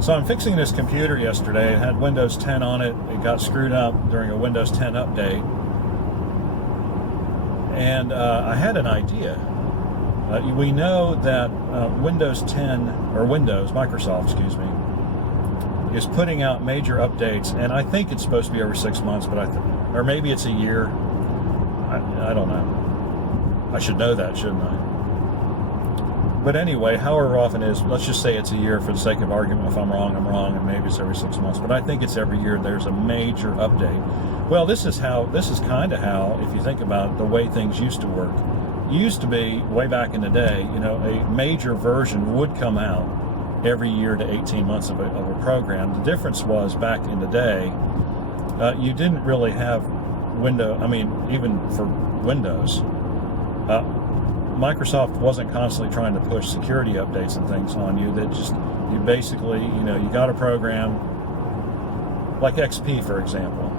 So I'm fixing this computer yesterday. It had Windows 10 on it. It got screwed up during a Windows 10 update. And I had an idea. We know that Windows 10, or Microsoft, excuse me, is putting out major updates, and I think it's supposed to be every 6 months, but or maybe it's a year. I don't know. I should know that, shouldn't I? But anyway, however often it is, let's just say it's a year for the sake of argument. If I'm wrong, I'm wrong, and maybe it's every 6 months. But I think it's every year there's a major update. Well, this is kind of how, if you think about it, the way things used to work. It used to be, way back in the day, a major version would come out every year to 18 months of a program. The difference was, back in the day, you didn't really have even for Windows, Microsoft wasn't constantly trying to push security updates and things on you. That you basically, you got a program like XP, for example.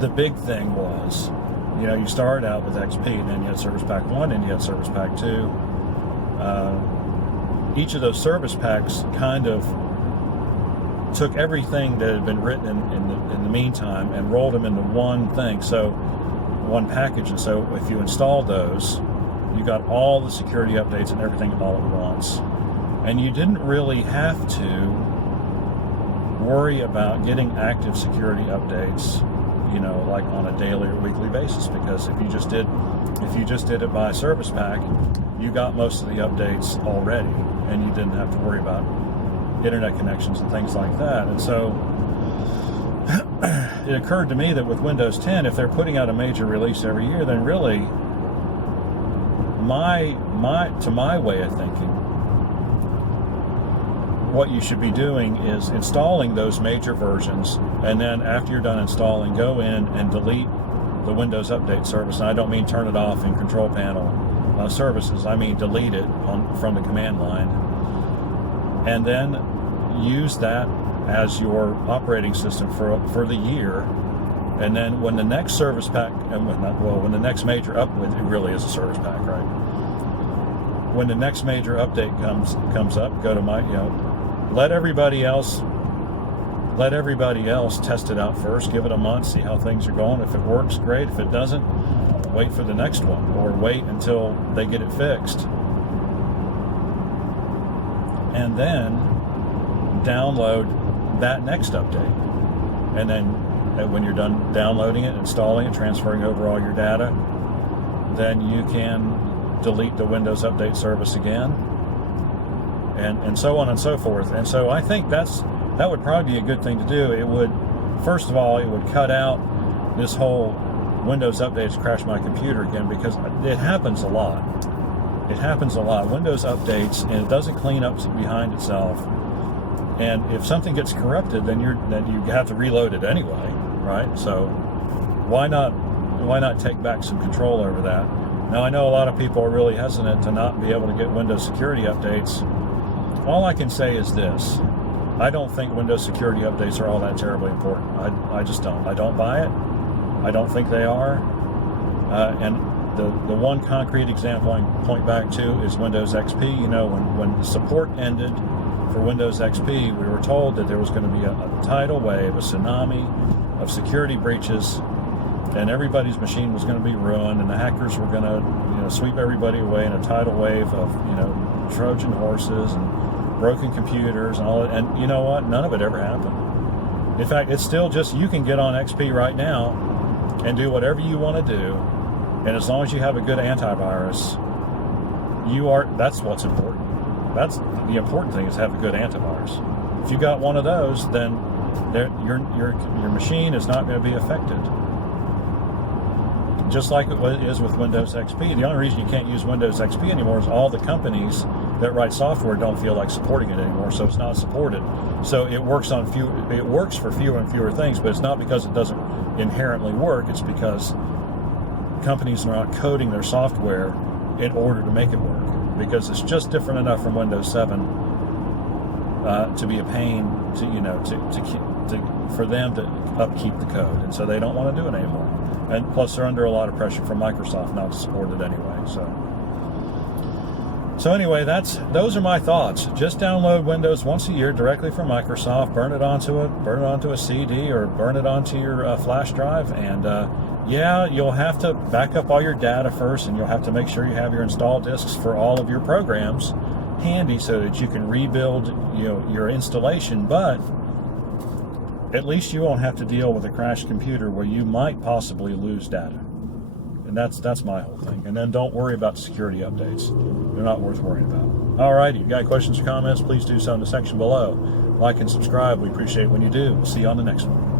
The big thing was, you started out with XP, and then you had Service Pack 1, and you had Service Pack 2. Each of those service packs kind of took everything that had been written in the meantime and rolled them into one thing, one package. And so if you installed those, you got all the security updates and everything all at once. And you didn't really have to worry about getting active security updates, like on a daily or weekly basis, because if you just did it by service pack, you got most of the updates already, and you didn't have to worry about internet connections and things like that. And so it occurred to me that with Windows 10, if they're putting out a major release every year, then really, to my way of thinking, what you should be doing is installing those major versions, and then after you're done installing, go in and delete the Windows Update service. And I don't mean turn it off in Control Panel services. I mean delete it from the command line, and then use that as your operating system for the year. And then when the next service pack, when the next major update, it really is a service pack, right? When the next major update comes up, go to let everybody else test it out first. Give it a month, see how things are going. If it works, great. If it doesn't, wait for the next one, or wait until they get it fixed. And then download that next update. And then when you're done downloading it, installing it, transferring over all your data, then you can delete the Windows Update service again, and so on and so forth. And so I think that would probably be a good thing to do. It would, first of all, it would cut out this whole Windows updates crash my computer again, because it happens a lot. It happens a lot. Windows updates, and it doesn't clean up behind itself. And if something gets corrupted, then you have to reload it anyway, right? So why not take back some control over that? Now, I know a lot of people are really hesitant to not be able to get Windows security updates. All I can say is this: I don't think Windows security updates are all that terribly important. I just don't. I don't buy it. I don't think they are. And the one concrete example I can point back to is Windows XP. When support ended for Windows XP, we were told that there was going to be a tidal wave, a tsunami of security breaches, and everybody's machine was going to be ruined, and the hackers were going to sweep everybody away in a tidal wave of Trojan horses and broken computers and all that. And you know what? None of it ever happened. In fact, it's still just, you can get on XP right now and do whatever you want to do, and as long as you have a good antivirus, that's what's important. That's the important thing, is have a good antivirus. If you got one of those, then your machine is not going to be affected. Just like it is with Windows XP. The only reason you can't use Windows XP anymore is all the companies that write software don't feel like supporting it anymore, so it's not supported. So it works for fewer and fewer things, but it's not because it doesn't inherently work. It's because companies are not coding their software in order to make it work, because it's just different enough from Windows 7 to be a pain for them to upkeep the code, and so they don't want to do it anymore. And plus, they're under a lot of pressure from Microsoft not to support it anyway. So anyway, those are my thoughts. Just download Windows once a year directly from Microsoft, burn it onto a CD or burn it onto your flash drive, and yeah, you'll have to back up all your data first, and you'll have to make sure you have your install disks for all of your programs handy so that you can rebuild, your installation. But at least you won't have to deal with a crashed computer where you might possibly lose data. And that's my whole thing. And then don't worry about security updates. They're not worth worrying about. All right, if you've got questions or comments, please do so in the section below. Like and subscribe. We appreciate when you do. We'll see you on the next one.